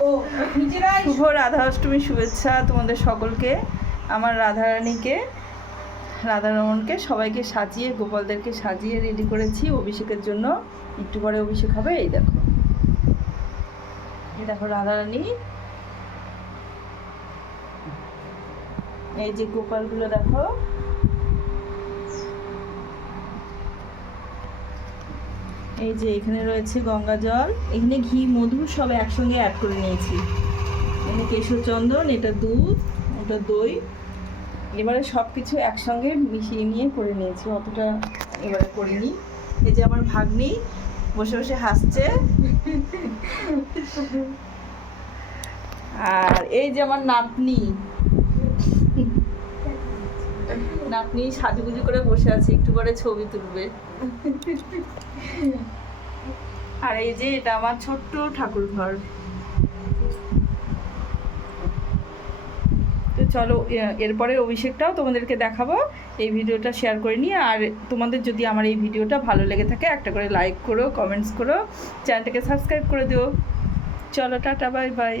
শুভ রাধাষ্টমী শুভেচ্ছা তোমাদের সকলকে। আমার রাধারানীকে, রাধারমণকে সবাইকে সাজিয়ে, গোপালদেরকে সাজিয়ে রেডি করেছি অভিষেকের জন্য। একটু পরে অভিষেক হবে। এই দেখো, এই দেখো রাধারানী, এই যে গোপালগুলো দেখো। এই যে এখানে রয়েছে গঙ্গা জল, এখানে ঘি মধু সব একসঙ্গে অ্যাড করে নিয়েছি। এখানে কেশর চন্দন, এটা দুধ, ওটা দই। এবারে সব কিছু একসঙ্গে মিশিয়ে নিয়ে করে নিয়েছি, অতটা এবারে করিনি। এই যে আমার ভাগ্নি বসে বসে হাসছে, আর এই যে আমার নাতনি, নাতনি সাজুগুজু করে বসে আছে, একটু পরে ছবি তুলবে। আর এই যে এটা আমার ছোট্ট ঠাকুর ঘর। তো চলো এরপরে অভিষেকটাও তোমাদেরকে দেখাবো। এই ভিডিওটা শেয়ার করে নিই। আর তোমাদের যদি আমার এই ভিডিওটা ভালো লেগে থাকে একটা করে লাইক করো, কমেন্টস করো, চ্যানেলটাকে সাবস্ক্রাইব করে দিও। চলো টাটা, বাই বাই।